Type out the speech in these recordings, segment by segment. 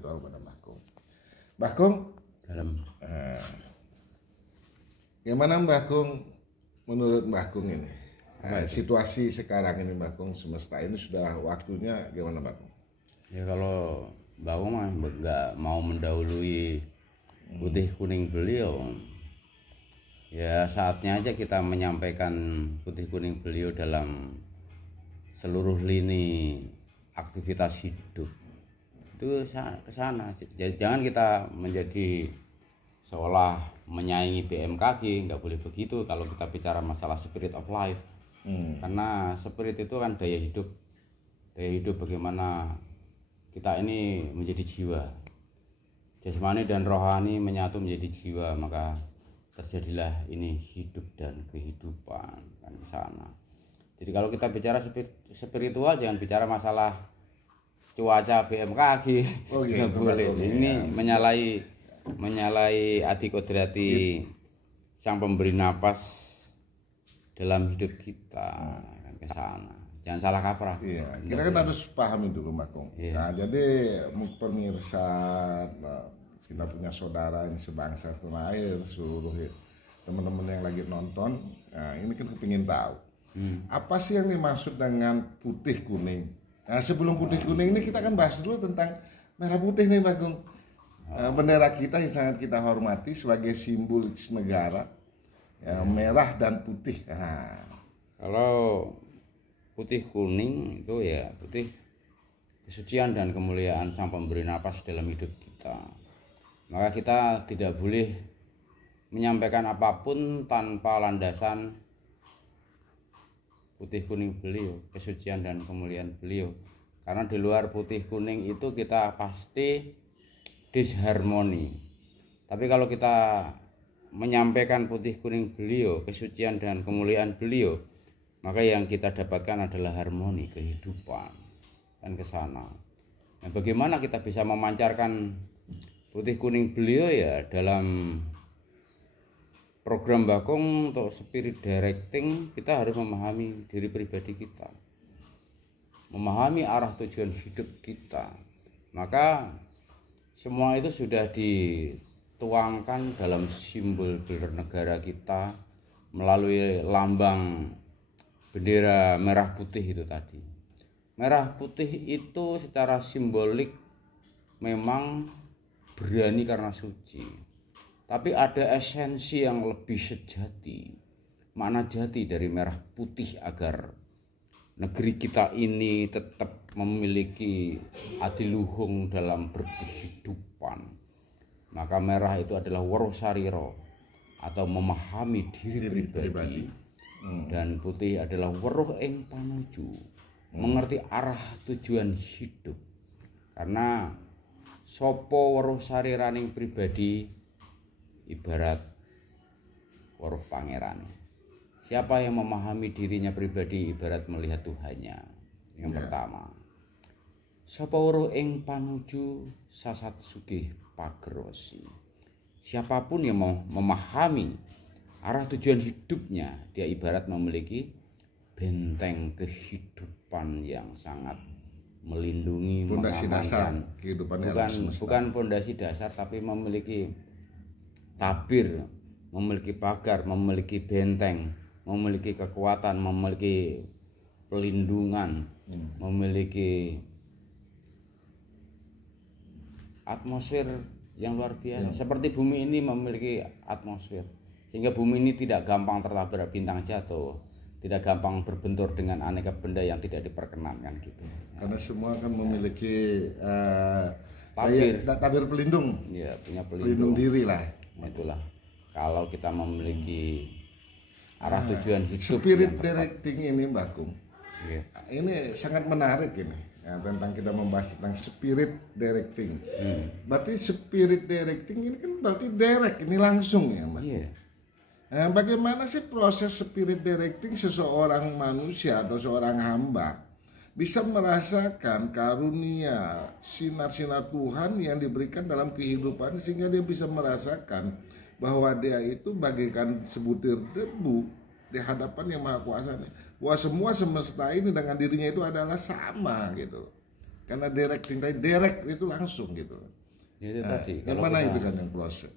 spiritual pada Mbah Kung. Mbah Kung, gimana Mbah Kung menurut Mbah Kung ini? Situasi sekarang ini Mbah Kung, semesta ini sudah waktunya gimana Mbah Kung? Ya kalau Mbah Kung mah nggak mau mendahului putih kuning beliau. Ya saatnya aja kita menyampaikan putih kuning beliau dalam seluruh lini aktivitas hidup. Itu ke sana. Jangan kita menjadi seolah menyaingi BMKG, nggak boleh begitu kalau kita bicara masalah spirit of life. Karena spirit itu kan daya hidup bagaimana kita ini menjadi jiwa. Jasmani dan rohani menyatu menjadi jiwa, maka terjadilah ini hidup dan kehidupan kan ke sana. Jadi kalau kita bicara spiritual jangan bicara masalah cuaca BMKG. Nggak boleh. Ini menyalahi adi kodrati sang pemberi napas dalam hidup kita kan ke sana. Jangan salah kaprah. Iya, kita kan harus pahami dulu Mbah Kung. Iya. Nah, jadi pemirsa, kita punya saudara yang sebangsa setanah air, seluruh teman-teman yang lagi nonton, nah, ini kan kepingin tahu apa sih yang dimaksud dengan putih kuning. Nah, sebelum putih kuning ini kita kan bahas dulu tentang merah putih nih Mbah Kung. Bendera kita yang sangat kita hormati sebagai simbol negara, ya, merah dan putih. Nah. Kalau putih kuning itu ya putih kesucian dan kemuliaan sang pemberi napas dalam hidup kita. Maka kita tidak boleh menyampaikan apapun tanpa landasan putih kuning beliau, kesucian dan kemuliaan beliau. Karena di luar putih kuning itu kita pasti disharmoni. Tapi kalau kita menyampaikan putih kuning beliau, kesucian dan kemuliaan beliau, maka yang kita dapatkan adalah harmoni kehidupan dan ke sana. Nah, bagaimana kita bisa memancarkan putih kuning beliau ya dalam program Mbah Kung untuk spirit directing. Kita harus memahami diri pribadi kita, memahami arah tujuan hidup kita. Maka semua itu sudah dituangkan dalam simbol bernegara kita melalui lambang bendera merah putih itu tadi. Merah putih itu secara simbolik memang berani karena suci. Tapi ada esensi yang lebih sejati, makna jati dari merah putih agar negeri kita ini tetap memiliki adiluhung dalam berkehidupan. Maka merah itu adalah weruh sariro atau memahami diri pribadi. Dan putih adalah weruh ing panuju, mengerti arah tujuan hidup. Karena sopo weruh sariraning pribadi ibarat weruh pangerane. Siapa yang memahami dirinya pribadi ibarat melihat Tuhannya. Yang pertama, sapa weruh ing panuju sasat sugih pagerosi. Siapapun yang mau memahami arah tujuan hidupnya, dia ibarat memiliki benteng kehidupan yang sangat melindungi, pondasi dasar kehidupan. Bukan pondasi dasar, tapi memiliki tabir, memiliki pagar, memiliki benteng, memiliki kekuatan, memiliki pelindungan, memiliki atmosfer yang luar biasa. Seperti bumi ini memiliki atmosfer, sehingga bumi ini tidak gampang tertabrak bintang jatuh, tidak gampang berbentur dengan aneka benda yang tidak diperkenankan gitu. Karena semua kan memiliki tabir pelindung. Ya, punya pelindung diri lah. Itulah kalau kita memiliki arah tujuan hidup. Spirit directing ini Mbah Kung, ini sangat menarik ini ya, tentang kita membahas tentang spirit directing. Berarti spirit directing ini kan berarti direct, ini langsung ya Mbak. Nah, bagaimana sih proses spirit directing seseorang manusia atau seorang hamba bisa merasakan karunia sinar-sinar Tuhan yang diberikan dalam kehidupan, sehingga dia bisa merasakan bahwa dia itu bagaikan sebutir debu di hadapan Yang Maha Kuasa, bahwa semua semesta ini dengan dirinya itu adalah sama gitu. Karena directing tadi direct itu langsung gitu. Itu tadi. Yang mana itu kan yang proses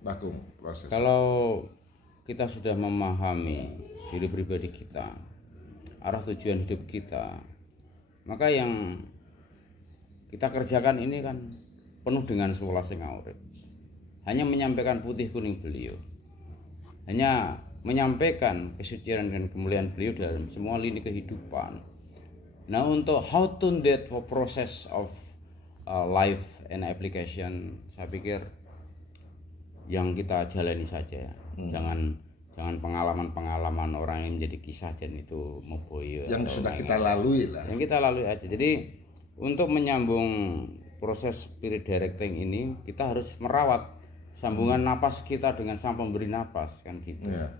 Bakung proses. Kalau kita sudah memahami diri pribadi kita, arah tujuan hidup kita, maka yang kita kerjakan ini kan penuh dengan sewelas sing urip. Hanya menyampaikan putih kuning beliau. Hanya menyampaikan kesucian dan kemuliaan beliau dalam semua lini kehidupan. Nah, untuk how to that for process of life and application, saya pikir yang kita jalani saja. Jangan pengalaman-pengalaman orang yang menjadi kisah dan itu memboyo. Yang sudah kita lalui lah. Yang kita lalui aja. Jadi untuk menyambung proses spirit directing ini, kita harus merawat sambungan napas kita dengan sang pemberi napas kan gitu. Ya.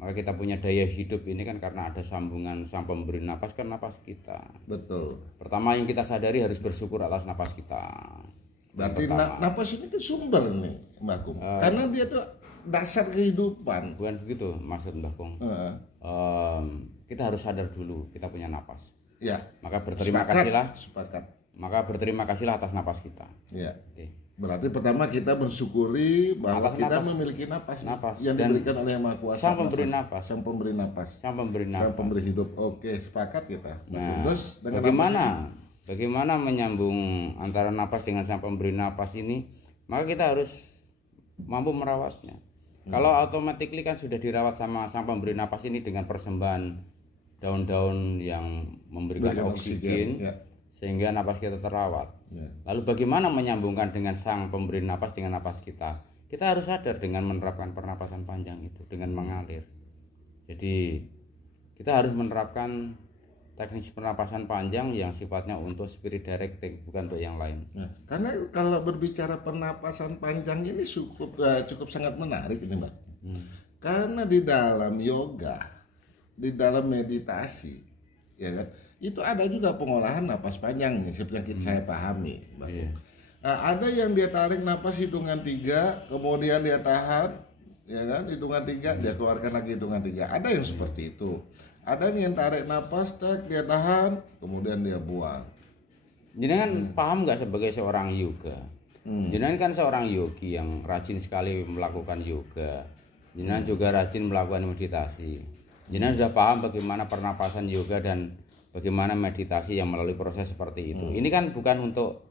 Maka kita punya daya hidup ini kan karena ada sambungan sang pemberi napas kan napas kita. Betul. Pertama yang kita sadari harus bersyukur atas napas kita. Berarti napas ini kan sumber nih Mbak Kung. Karena dia tuh dasar kehidupan. Bukan begitu maksud Mbak Kung. Kita harus sadar dulu kita punya napas. Ya. Maka berterima kasihlah. Sepakat. Maka berterima kasihlah atas napas kita. Ya. Oke. Berarti pertama kita bersyukuri bahwa Atas kita napas. memiliki napas Dan yang diberikan oleh Yang Maha Kuasa. Sang pemberi napas. Sang pemberi napas. Sang pemberi Sang napas. pemberi hidup. Oke, sepakat kita. Nah, terus dengan bagaimana menyambung antara napas dengan sang pemberi napas ini? Maka kita harus mampu merawatnya. Kalau automatically kan sudah dirawat sama sang pemberi napas ini dengan persembahan daun-daun yang memberikan oksigen, ya. Sehingga napas kita terawat. Ya. Lalu bagaimana menyambungkan dengan sang pemberi napas dengan napas kita? Kita harus sadar dengan menerapkan pernapasan panjang itu dengan mengalir. Jadi kita harus menerapkan teknis pernapasan panjang yang sifatnya untuk spirit directing, bukan untuk yang lain. Nah, karena kalau berbicara pernapasan panjang ini cukup sangat menarik ini, Mbak. Karena di dalam yoga, di dalam meditasi, ya kan, itu ada juga pengolahan napas panjang nih, seperti yang saya pahami, Mbak. Iya. Nah, ada yang dia tarik napas hitungan 3, kemudian dia tahan, ya kan, hitungan 3, dia keluarkan lagi hitungan 3. Ada yang seperti itu. Ada yang tarik napas, dia tahan, kemudian dia buang. Jenengan paham nggak sebagai seorang yoga? Jenengan kan seorang yogi yang rajin sekali melakukan yoga. Jenengan juga rajin melakukan meditasi. Jenengan sudah paham bagaimana pernapasan yoga dan bagaimana meditasi yang melalui proses seperti itu. Ini kan bukan untuk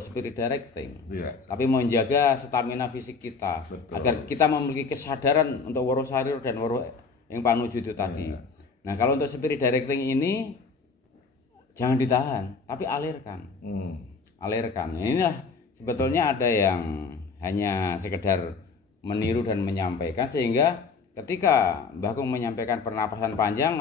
spirit directing, tapi menjaga stamina fisik kita. Betul. Agar kita memiliki kesadaran untuk waru sarir dan waru yang panuju itu tadi. Nah, kalau untuk spirit directing ini jangan ditahan, tapi alirkan. Alirkan. Inilah sebetulnya ada yang hanya sekedar meniru dan menyampaikan, sehingga ketika Mbah Kung menyampaikan pernapasan panjang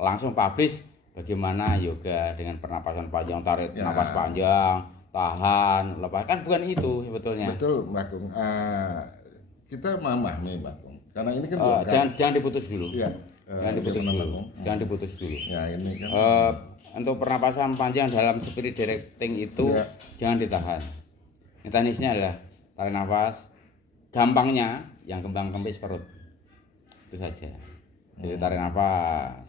langsung publish bagaimana yoga dengan pernapasan panjang, tarik napas panjang, tahan, lepas, kan bukan itu sebetulnya. Betul, Mbak Kung. Kita memahami, Mbak Kung. Karena ini kan jangan diputus dulu. Ya. Jangan diputus dulu. Ya, ini kan untuk pernapasan panjang dalam spirit directing itu jangan ditahan. Ini teknisnya adalah tarik nafas, gampangnya yang kembang kempis perut. Itu saja. Jadi tarik nafas,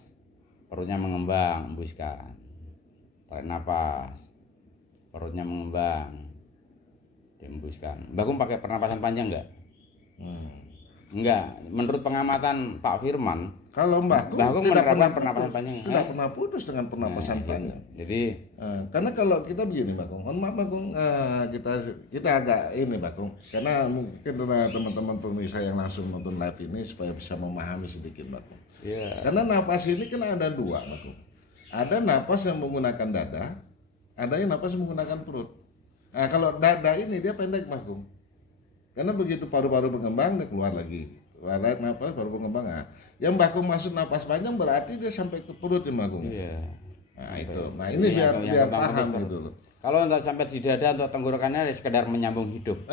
perutnya mengembang, hembuskan. Tarik nafas, perutnya mengembang, dihembuskan. Mbak Kung pakai pernapasan panjang enggak? Enggak. Menurut pengamatan Pak Firman, kalau Mbak Kung tidak menerapkan pernapasan panjang, tidak pernah putus dengan pernapasan panjang. Jadi karena kalau kita begini, Mbak Kung, mohon maaf Mbak Kung, kita agak ini Mbak Kung, karena mungkin teman-teman pemirsa yang langsung nonton live ini supaya bisa memahami sedikit, Mbak Kung. Karena napas ini kan ada dua, Mbak Kung. Ada napas yang menggunakan dada, ada yang napas yang menggunakan perut. Nah, kalau dada ini dia pendek, Mbak Kung. Karena begitu paru-paru berkembang dia keluar lagi. Tarik napas baru berkembang. Yang Mbak Kung maksud napas panjang berarti dia sampai ke perut ya Mbak Kung. Iya. Nah itu. Nah ini biar paham dulu. Kalau untuk sampai di dada untuk tenggorokannya sekedar menyambung hidup.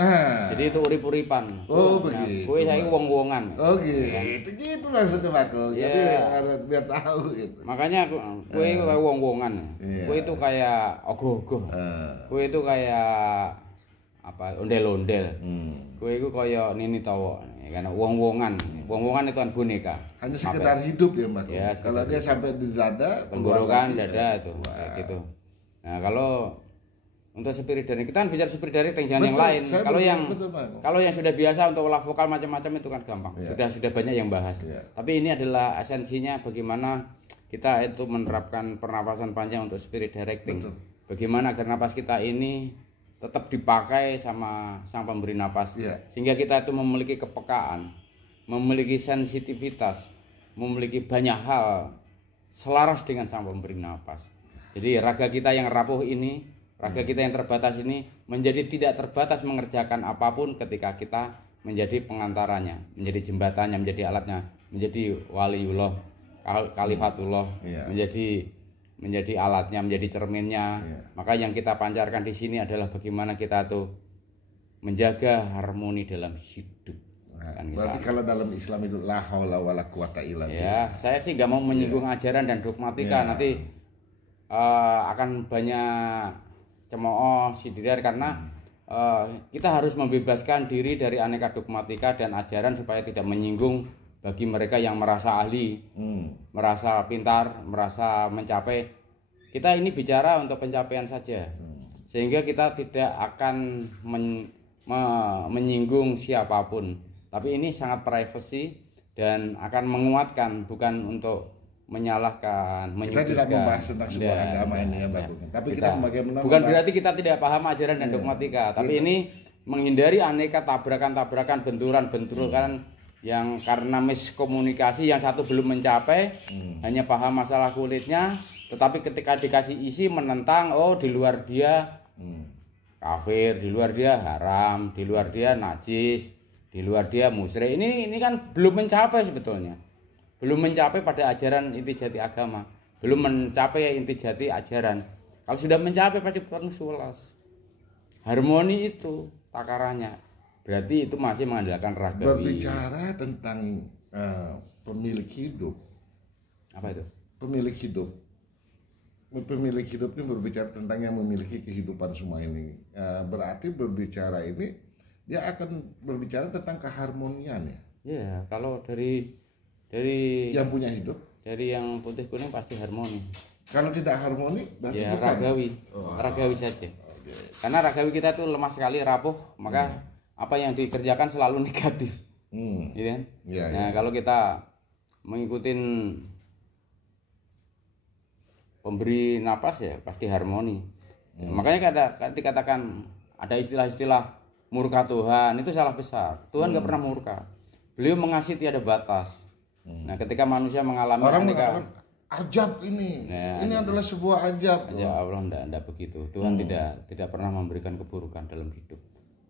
Jadi itu urip-uripan. Oh begitu. Kowe saiki wong-wongan. Oh gitu. Gitu maksudnya Mbak Kung. Jadi harus biar tahu gitu. Makanya kowe kayak wong-wongan. Kowe itu kayak ogoh-ogoh. Kowe itu kayak apa ondel-ondel. Kowe iku kaya Nini Tawa, karena wong-wongan. Wong-wongan itu kan boneka. Hanya sekedar hidup ya, Mbak. Ya, kalau dia sampai di dada, tenggorokan, dada itu kayak gitu. Nah, kalau untuk spirit directing, kita kan bicara spirit directing, jangan yang Betul, lain. saya Kalau betul, yang betul, Pak. kalau yang sudah biasa untuk olah vokal macam-macam itu kan gampang. Iya. Sudah banyak yang bahas. Iya. Tapi ini adalah esensinya bagaimana kita itu menerapkan pernapasan panjang untuk spirit directing. Betul. Bagaimana agar napas kita ini tetap dipakai sama sang pemberi napas. Iya. Sehingga kita itu memiliki kepekaan, memiliki sensitivitas, memiliki banyak hal selaras dengan sang pemberi napas. Jadi raga kita yang rapuh ini, raga kita yang terbatas ini menjadi tidak terbatas mengerjakan apapun ketika kita menjadi pengantaranya, menjadi jembatannya, menjadi alatnya, menjadi waliullah, kalifatullah, Iya. menjadi alatnya, menjadi cerminnya. Iya. Maka yang kita pancarkan di sini adalah bagaimana kita tuh menjaga harmoni dalam hidup. Nah, Kan berarti gitu. kalau dalam Islam itu la haula wala quwata illa billah. Ya, saya sih nggak mau menyinggung ajaran dan dogmatika. Iya. Nanti akan banyak cemooh sindiran karena kita harus membebaskan diri dari aneka dogmatika dan ajaran supaya tidak menyinggung bagi mereka yang merasa ahli, merasa pintar, merasa mencapai. Kita ini bicara untuk pencapaian saja, sehingga kita tidak akan menyinggung siapapun. Tapi ini sangat privacy dan akan menguatkan, bukan untuk menyalahkan, Kita tidak membahas tentang sebuah agama ini ya, Pak Bung. Tapi kita bagaimana bukan berarti kita tidak paham ajaran dan dogmatika, tapi ini menghindari aneka tabrakan-tabrakan, benturan-benturan yang karena miskomunikasi, yang satu belum mencapai, hanya paham masalah kulitnya, tetapi ketika dikasih isi menentang, oh di luar dia kafir, di luar dia haram, di luar dia najis, di luar dia musyrik. Ini kan belum mencapai sebetulnya. Belum mencapai pada ajaran inti jati agama, belum mencapai inti jati ajaran. Kalau sudah mencapai pada pernusulas, harmoni itu takarannya, berarti itu masih mengandalkan ragawi. berbicara tentang pemilik hidup. Apa itu? Pemilik hidup ini berbicara tentang yang memiliki kehidupan semua ini. Berarti berbicara ini dia akan berbicara tentang keharmonian ya. Ya, kalau dari Yang punya hidup. dari yang putih kuning pasti harmoni. Kalau tidak harmoni berarti Ya bukan. ragawi, ragawi saja. Karena ragawi kita tuh lemah sekali, rapuh, maka apa yang dikerjakan selalu negatif, gitu kan? Ya, Nah kalau kita mengikuti pemberi napas ya pasti harmoni. Makanya kadang dikatakan ada istilah-istilah murka Tuhan, itu salah besar. Tuhan nggak pernah murka. Beliau mengasihi tiada batas. Nah ketika manusia mengalami Orang aneka mengatakan ajab ini. Nah, ini adalah sebuah ajab. ya Allah enggak begitu. Tuhan tidak pernah memberikan keburukan dalam hidup.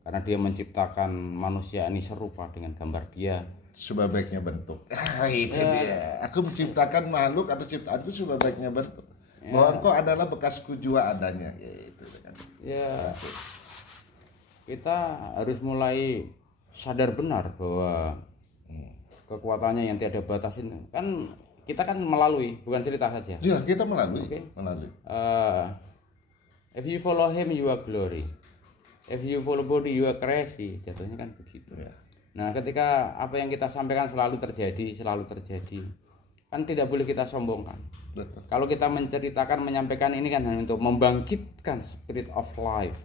Karena dia menciptakan manusia ini serupa dengan gambar dia. Sebaik-baiknya bentuk. Itu dia. Aku menciptakan makhluk atau ciptaanku sebaik-baiknya bentuk. Bahwa engkau adalah bekasku jua adanya. Gitu kan. Ya kita harus mulai sadar benar bahwa kekuatannya yang tiada batas ini kan kita kan melalui, bukan cerita saja. Ya, kita melalui. Oke. Melalui. If you follow him you are glory. If you follow body you are crazy. Jatuhnya kan begitu. Ya. Nah, ketika apa yang kita sampaikan selalu terjadi, kan tidak boleh kita sombongkan. Betul. Kalau kita menceritakan, menyampaikan ini kan hanya untuk membangkitkan spirit of life,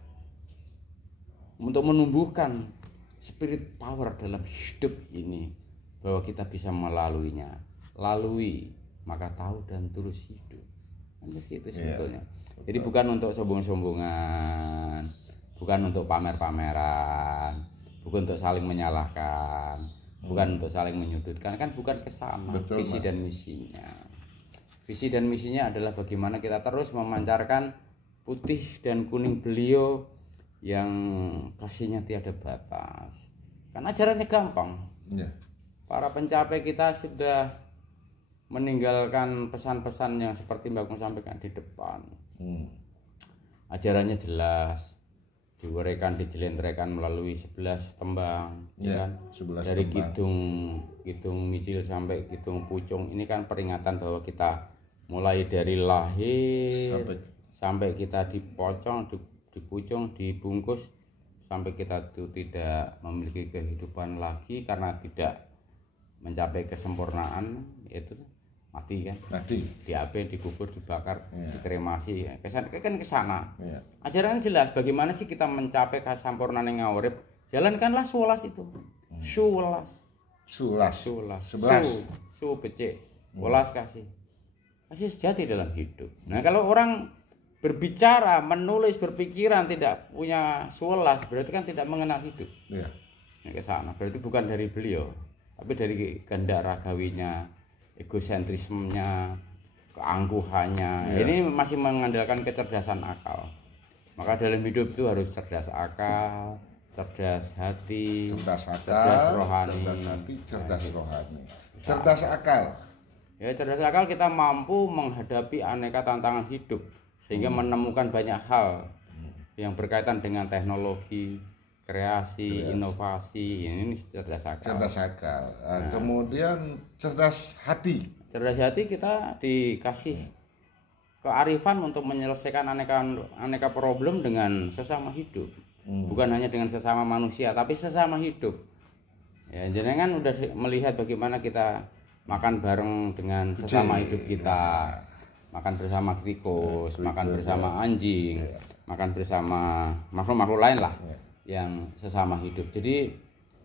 untuk menumbuhkan spirit power dalam hidup ini, bahwa kita bisa melaluinya. Lalui maka tahu dan terus hidup. Kan itu sebetulnya. Jadi bukan untuk sombong-sombongan, bukan untuk pamer-pameran, bukan untuk saling menyalahkan, bukan untuk saling menyudutkan, kan bukan kesana. Betul, visi dan misinya. Visi dan misinya adalah bagaimana kita terus memancarkan putih dan kuning beliau yang kasihnya tiada batas. Kan ajarannya gampang. Ya. Para pencapai kita sudah meninggalkan pesan-pesan yang seperti Mbak Gung sampaikan di depan. Ajarannya jelas, diuraikan, dijelentrekan melalui 11 tembang, Ya, kan? 11 Dari tembang. Kidung Micil sampai Kidung Pucung. Ini kan peringatan bahwa kita mulai dari lahir sampai kita dipocong, dipucung, dibungkus, sampai kita itu tidak memiliki kehidupan lagi karena tidak mencapai kesempurnaan, yaitu mati kan, Mati. DAP, dikubur, dibakar, dikremasi, kan kesana. Iya. Ajaran jelas bagaimana sih kita mencapai kasampurnane ngawurip. Jalankanlah 11 itu. 11. Sulas. 11. Su becik. 11 kasih sejati dalam hidup. Nah, kalau orang berbicara, menulis, berpikiran tidak punya 11, berarti kan tidak mengenal hidup. Iya. Yang ke sana berarti bukan dari beliau, tapi dari kehendak ragawinya, egosentrismenya, keangkuhannya. Ini masih mengandalkan kecerdasan akal. Maka dalam hidup itu harus cerdas akal, cerdas hati, Cerdas akal, cerdas rohani. cerdas hati, cerdas rohani. Cerdas akal. Ya, cerdas akal kita mampu menghadapi aneka tantangan hidup sehingga menemukan banyak hal yang berkaitan dengan teknologi, kreasi, inovasi. Ini cerdas akal. Cerdas akal. Kemudian cerdas hati. Cerdas hati kita dikasih kearifan untuk menyelesaikan aneka problem dengan sesama hidup. Bukan hanya dengan sesama manusia, tapi sesama hidup. Ya, jenengan udah melihat bagaimana kita makan bareng dengan sesama hidup kita. Makan bersama tikus, makan bersama anjing, makan bersama makhluk-makhluk lain lah yang sesama hidup. Jadi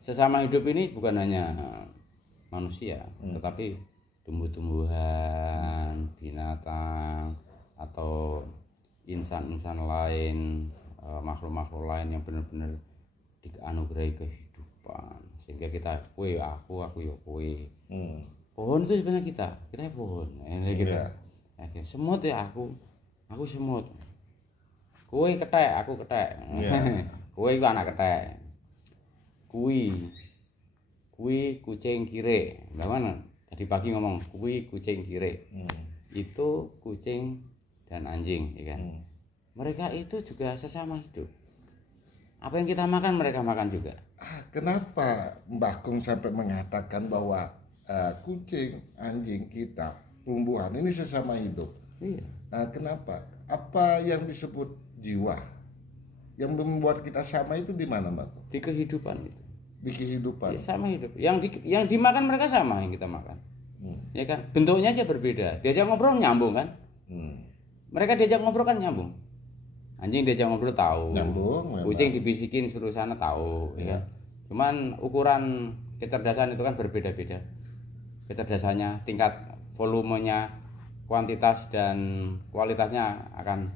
sesama hidup ini bukan hanya manusia, tetapi tumbuh-tumbuhan, binatang, atau insan-insan lain, makhluk-makhluk lain yang benar-benar dianugerahi kehidupan. Sehingga kita, kowe aku ya kowe. Pohon itu sebenarnya kita pohon. Ini gitu. Semut ya aku semut. Kowe kethek, aku kethek. Kowe iku anak kethek. Kuwi kucing kire. Bagaimana? Tadi pagi ngomong kuwi kucing kire. Itu kucing dan anjing, ya kan? Mereka itu juga sesama hidup. Apa yang kita makan mereka makan juga. Kenapa Mbah Kung sampai mengatakan bahwa kucing, anjing kita, tumbuhan ini sesama hidup? Iya. Kenapa? Apa yang disebut jiwa? Yang membuat kita sama itu di mana, Mbah Kung? Di kehidupan itu. Di kehidupan. Ya, sama hidup. Yang dimakan mereka sama yang kita makan. Ya kan? Bentuknya aja berbeda. Diajak ngobrol nyambung kan? Mereka diajak ngobrol kan nyambung. Anjing diajak ngobrol tahu. Nyambung. Kucing dibisikin suruh sana tahu, ya. Cuman ukuran kecerdasan itu kan berbeda-beda. Kecerdasannya, tingkat volumenya, kuantitas dan kualitasnya akan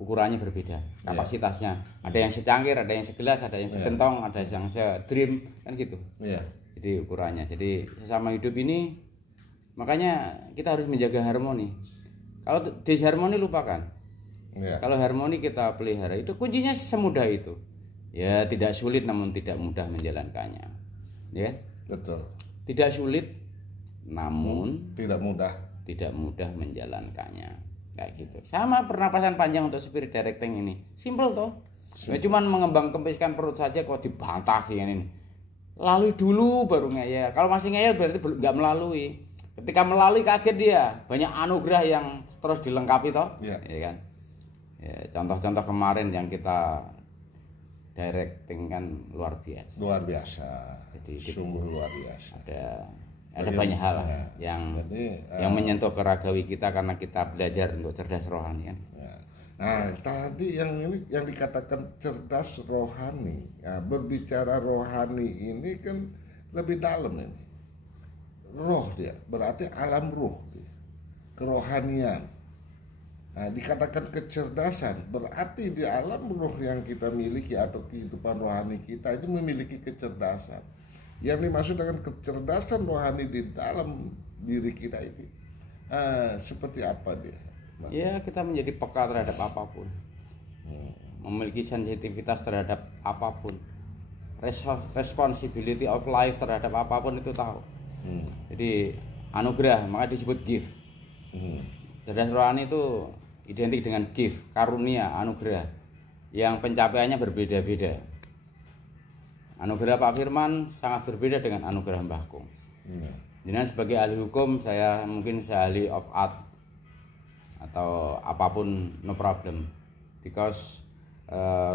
ukurannya berbeda. Kapasitasnya. Ada yang secangkir, ada yang segelas, ada yang segentong, ada yang sedream, kan gitu. Jadi ukurannya. Jadi sesama hidup ini makanya kita harus menjaga harmoni. Kalau disharmoni lupakan. Kalau harmoni kita pelihara, itu kuncinya semudah itu. Ya, tidak sulit namun tidak mudah menjalankannya. Ya. Betul. Tidak sulit namun tidak mudah menjalankannya. Kayak gitu. Sama pernapasan panjang untuk spirit directing ini. Simple toh. Ya, cuman mengembang-kempiskan perut saja kok dibantah sih ini. Lalui dulu baru ngeyel. Kalau masih ngeyel berarti nggak melalui. Ketika melalui kaget dia. Banyak anugerah yang terus dilengkapi toh. Ya kan. Ya, contoh-contoh kemarin yang kita directing kan luar biasa. Luar biasa. Jadi sungguh luar biasa. Ada banyak hal lah yang menyentuh keragawi kita karena kita belajar untuk cerdas rohani kan. Nah, tadi yang dikatakan cerdas rohani. Nah, berbicara rohani ini kan lebih dalam ini. Roh dia, berarti alam ruh dia. Kerohanian. Nah, dikatakan kecerdasan, berarti di alam ruh yang kita miliki atau kehidupan rohani kita itu memiliki kecerdasan. Yang dimaksud dengan kecerdasan rohani di dalam diri kita ini, seperti apa dia? Ya, kita menjadi peka terhadap apapun. Memiliki sensitivitas terhadap apapun. Responsibility of life terhadap apapun itu tahu. Jadi anugerah, maka disebut gift. Cerdas rohani itu identik dengan gift, karunia, anugerah yang pencapaiannya berbeda-beda. Anugerah Pak Firman sangat berbeda dengan anugerah Mbah Kung. Jadi sebagai ahli hukum, saya mungkin ahli of art atau apapun, no problem. Because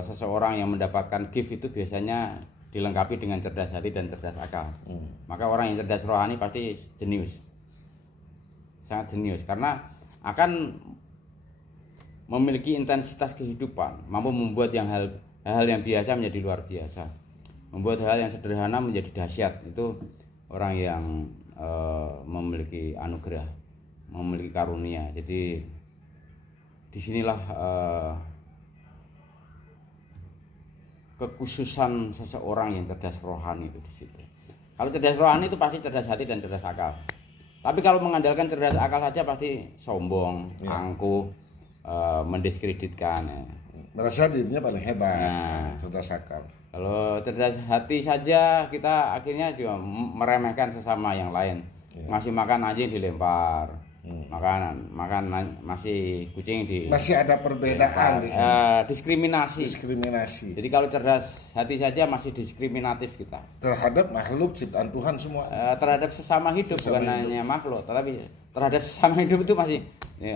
seseorang yang mendapatkan gift itu biasanya dilengkapi dengan cerdas hati dan cerdas akal. Maka orang yang cerdas rohani pasti jenius. sangat jenius karena akan memiliki intensitas kehidupan, mampu membuat hal-hal yang biasa menjadi luar biasa, membuat hal yang sederhana menjadi dahsyat. Itu orang yang memiliki anugerah, memiliki karunia. Jadi disinilah kekhususan seseorang yang cerdas rohani itu di situ. Kalau cerdas rohani itu pasti cerdas hati dan cerdas akal. Tapi kalau mengandalkan cerdas akal saja pasti sombong, angkuh, mendiskreditkan. Merasa dirinya paling hebat, cerdas akal. Kalau cerdas hati saja kita akhirnya juga meremehkan sesama yang lain. Ngasih makan aja dilempar. Makan masih kucing masih ada perbedaan di sini. Diskriminasi. Jadi kalau cerdas hati saja masih diskriminatif kita terhadap makhluk ciptaan Tuhan semua. Terhadap sesama hidup, bukan hanya makhluk, tetapi terhadap sesama hidup itu masih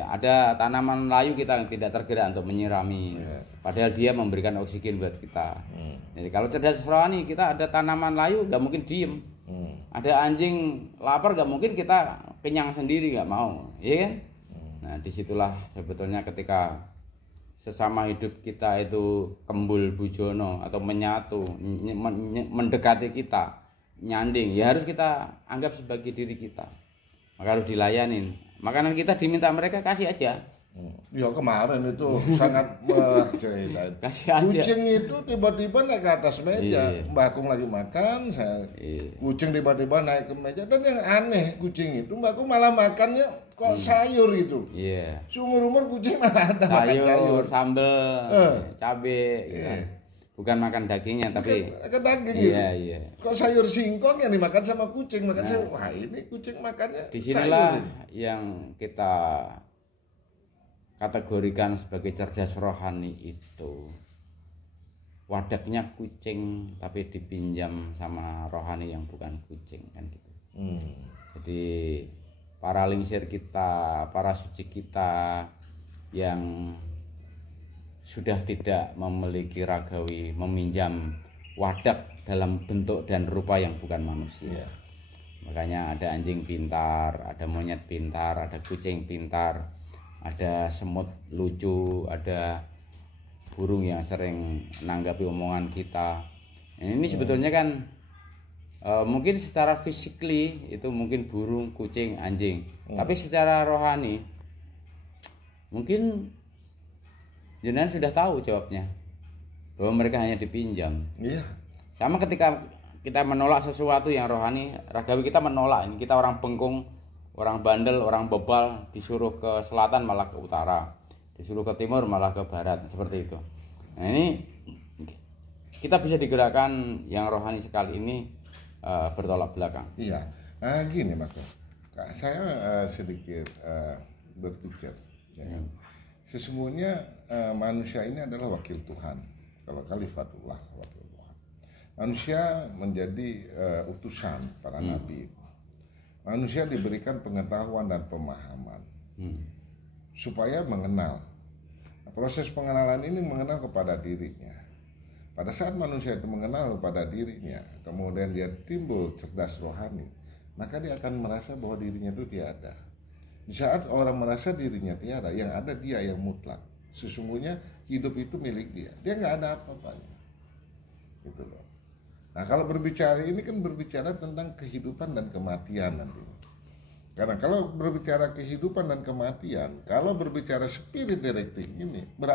ada tanaman layu kita yang tidak tergerak untuk menyirami. Padahal dia memberikan oksigen buat kita. Jadi kalau cerdas rohani kita ada tanaman layu nggak mungkin diem. Ada anjing lapar gak mungkin kita kenyang sendiri, gak mau, iya kan? Nah disitulah sebetulnya ketika sesama hidup kita itu kembul bujono atau menyatu, mendekati kita, nyanding, ya harus kita anggap sebagai diri kita. Maka harus dilayanin. Makanan kita diminta mereka, kasih aja. Ya kemarin itu sangat bercerita. Kucing itu tiba-tiba naik ke atas meja. Mbak Akung lagi makan, kucing tiba-tiba naik ke meja. Dan yang aneh kucing itu Mbak Akung malah makannya kok sayur itu. Seumur-umur kucing malah ada makan sayur, sambel, cabe, gitu. Bukan makan dagingnya tapi makan daging gitu. Kok sayur singkong yang dimakan sama kucing, makan sayur. Wah ini kucing makannya. Disinilah yang kita kategorikan sebagai cerdas rohani itu wadaknya kucing tapi dipinjam sama rohani yang bukan kucing kan gitu. Jadi para lingsir kita, para suci kita yang sudah tidak memiliki ragawi meminjam wadak dalam bentuk dan rupa yang bukan manusia. Makanya ada anjing pintar, ada monyet pintar, ada kucing pintar, ada semut lucu, ada burung yang sering menanggapi omongan kita. Ini sebetulnya kan mungkin secara physically itu mungkin burung, kucing, anjing. Tapi secara rohani mungkin jenengan sudah tahu jawabnya bahwa mereka hanya dipinjam. Sama ketika kita menolak sesuatu yang rohani, ragawi kita menolak. Ini kita orang bengkung, orang bandel, orang bebal, disuruh ke selatan malah ke utara, disuruh ke timur malah ke barat, seperti itu. Nah ini kita bisa digerakkan yang rohani sekali ini bertolak belakang. Nah gini Mas, saya sedikit berpikir sesungguhnya manusia ini adalah wakil Tuhan. Kalau kalifatullah, wakil Tuhan. Manusia menjadi utusan para nabi. Manusia diberikan pengetahuan dan pemahaman supaya mengenal. Proses pengenalan ini mengenal kepada dirinya. Pada saat manusia itu mengenal kepada dirinya, kemudian dia timbul cerdas rohani, maka dia akan merasa bahwa dirinya itu tiada. Di saat orang merasa dirinya tiada, yang ada dia yang mutlak. Sesungguhnya hidup itu milik dia. Dia nggak ada apa-apanya. Gitu loh. Nah kalau berbicara ini kan berbicara tentang kehidupan dan kematian nanti. Karena kalau berbicara kehidupan dan kematian, kalau berbicara spirit directing ini berarti